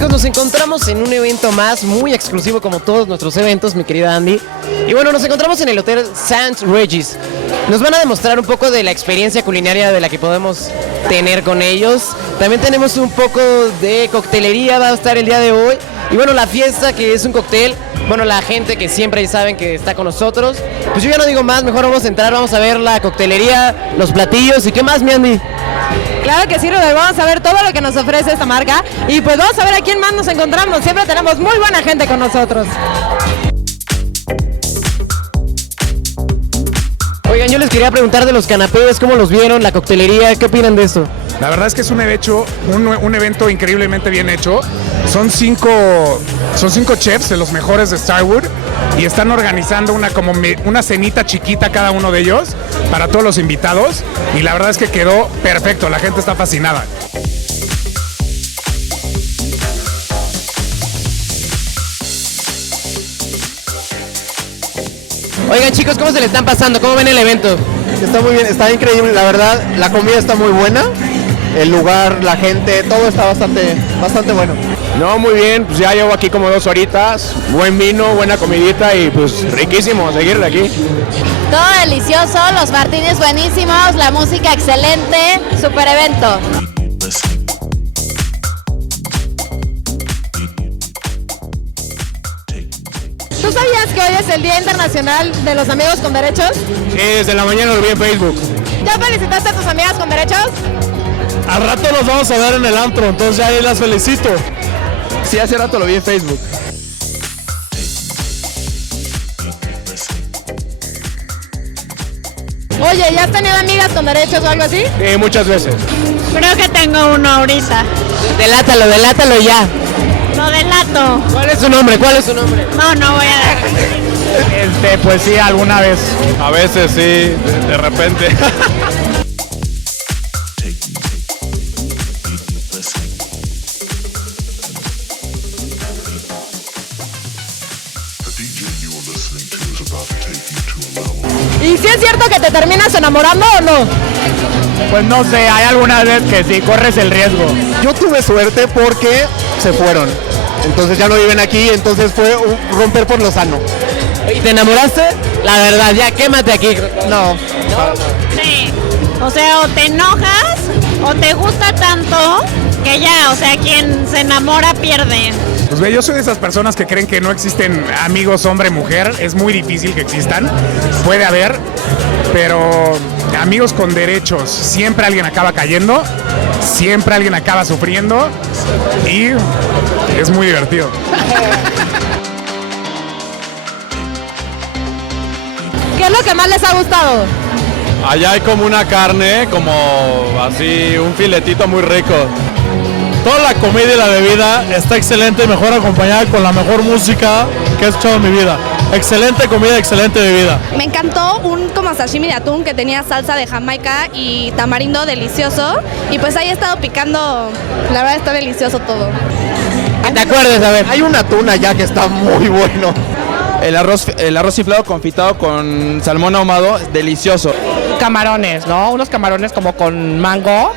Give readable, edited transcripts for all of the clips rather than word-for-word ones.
chicos, nos encontramos en un evento más, muy exclusivo como todos nuestros eventos, mi querida Andy. Y bueno, nos encontramos en el Hotel St. Regis. Nos van a demostrar un poco de la experiencia culinaria de la que podemos tener con ellos. También tenemos un poco de coctelería, va a estar el día de hoy. Y bueno, la fiesta, que es un cóctel, bueno, la gente que siempre saben que está con nosotros. Pues yo ya no digo más, mejor vamos a entrar, vamos a ver la coctelería, los platillos y qué más, mi Andy. Claro que sí, Robert, vamos a ver todo lo que nos ofrece esta marca y pues vamos a ver a quién más nos encontramos. Siempre tenemos muy buena gente con nosotros. Oigan, yo les quería preguntar de los canapés, ¿cómo los vieron? La coctelería, ¿qué opinan de esto? La verdad es que es un evento increíblemente bien hecho. Son cinco chefs de los mejores de Starwood y están organizando una cenita chiquita cada uno de ellos para todos los invitados y la verdad es que quedó perfecto, la gente está fascinada. Oigan chicos, ¿cómo se le están pasando? ¿Cómo ven el evento? Está muy bien, está increíble, la verdad, la comida está muy buena, el lugar, la gente, todo está bastante bueno. No, muy bien, pues ya llevo aquí como 2 horitas, buen vino, buena comidita y pues riquísimo seguirle aquí. Todo delicioso, los martinis buenísimos, la música excelente, super evento. ¿Tú sabías que hoy es el Día Internacional de los Amigos con Derechos? Sí, desde la mañana lo vi en Facebook. ¿Ya felicitaste a tus amigas con derechos? Al rato los vamos a ver en el antro, entonces ahí las felicito. Sí, hace rato lo vi en Facebook. Oye, ¿ya has tenido amigas con derechos o algo así? Sí, muchas veces. Creo que tengo uno ahorita. Delátalo ya. Lo delato. ¿Cuál es su nombre? No voy a dar. Pues sí, alguna vez. A veces sí, de repente. ¿Y si es cierto que te terminas enamorando o no? Pues no sé, hay algunas veces que sí, corres el riesgo. Yo tuve suerte porque se fueron, entonces ya no viven aquí, entonces fue romper por lo sano. ¿Y te enamoraste? La verdad, ya quémate aquí. No. Sí. O sea, o te enojas o te gusta tanto que ya, o sea, quien se enamora pierde. Pues ve, yo soy de esas personas que creen que no existen amigos hombre-mujer, es muy difícil que existan, puede haber, pero amigos con derechos, siempre alguien acaba cayendo, siempre alguien acaba sufriendo y es muy divertido. ¿Qué es lo que más les ha gustado? Allá hay como una carne, como así, un filetito muy rico. Toda la comida y la bebida está excelente, mejor acompañada con la mejor música que he escuchado en mi vida. Excelente comida, excelente bebida. Me encantó un como sashimi de atún que tenía salsa de Jamaica y tamarindo delicioso. Y pues ahí he estado picando, la verdad está delicioso todo. ¿Te acuerdas? A ver. Hay un atún allá que está muy bueno. El arroz inflado confitado con salmón ahumado, delicioso. Camarones, ¿no? Unos camarones como con mango,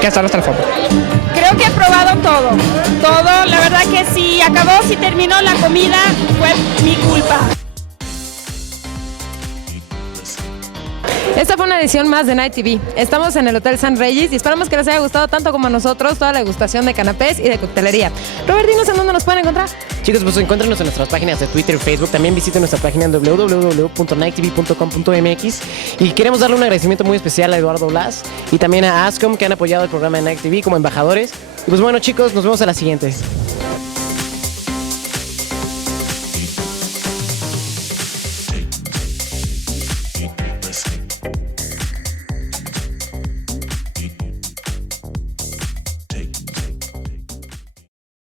que son hasta el fondo. Creo que he probado todo. Todo, la verdad que si acabó, si terminó la comida, fue mi culpa. Esta fue una edición más de Night TV. Estamos en el Hotel St. Regis y esperamos que les haya gustado tanto como a nosotros toda la degustación de canapés y de coctelería. Robert, dinos en dónde nos pueden encontrar. Chicos, pues encuéntrenos en nuestras páginas de Twitter y Facebook. También visiten nuestra página en www.nighttv.com.mx. Y queremos darle un agradecimiento muy especial a Eduardo Blas y también a Ascom, que han apoyado el programa de Night TV como embajadores. Y pues bueno, chicos, nos vemos a la siguiente.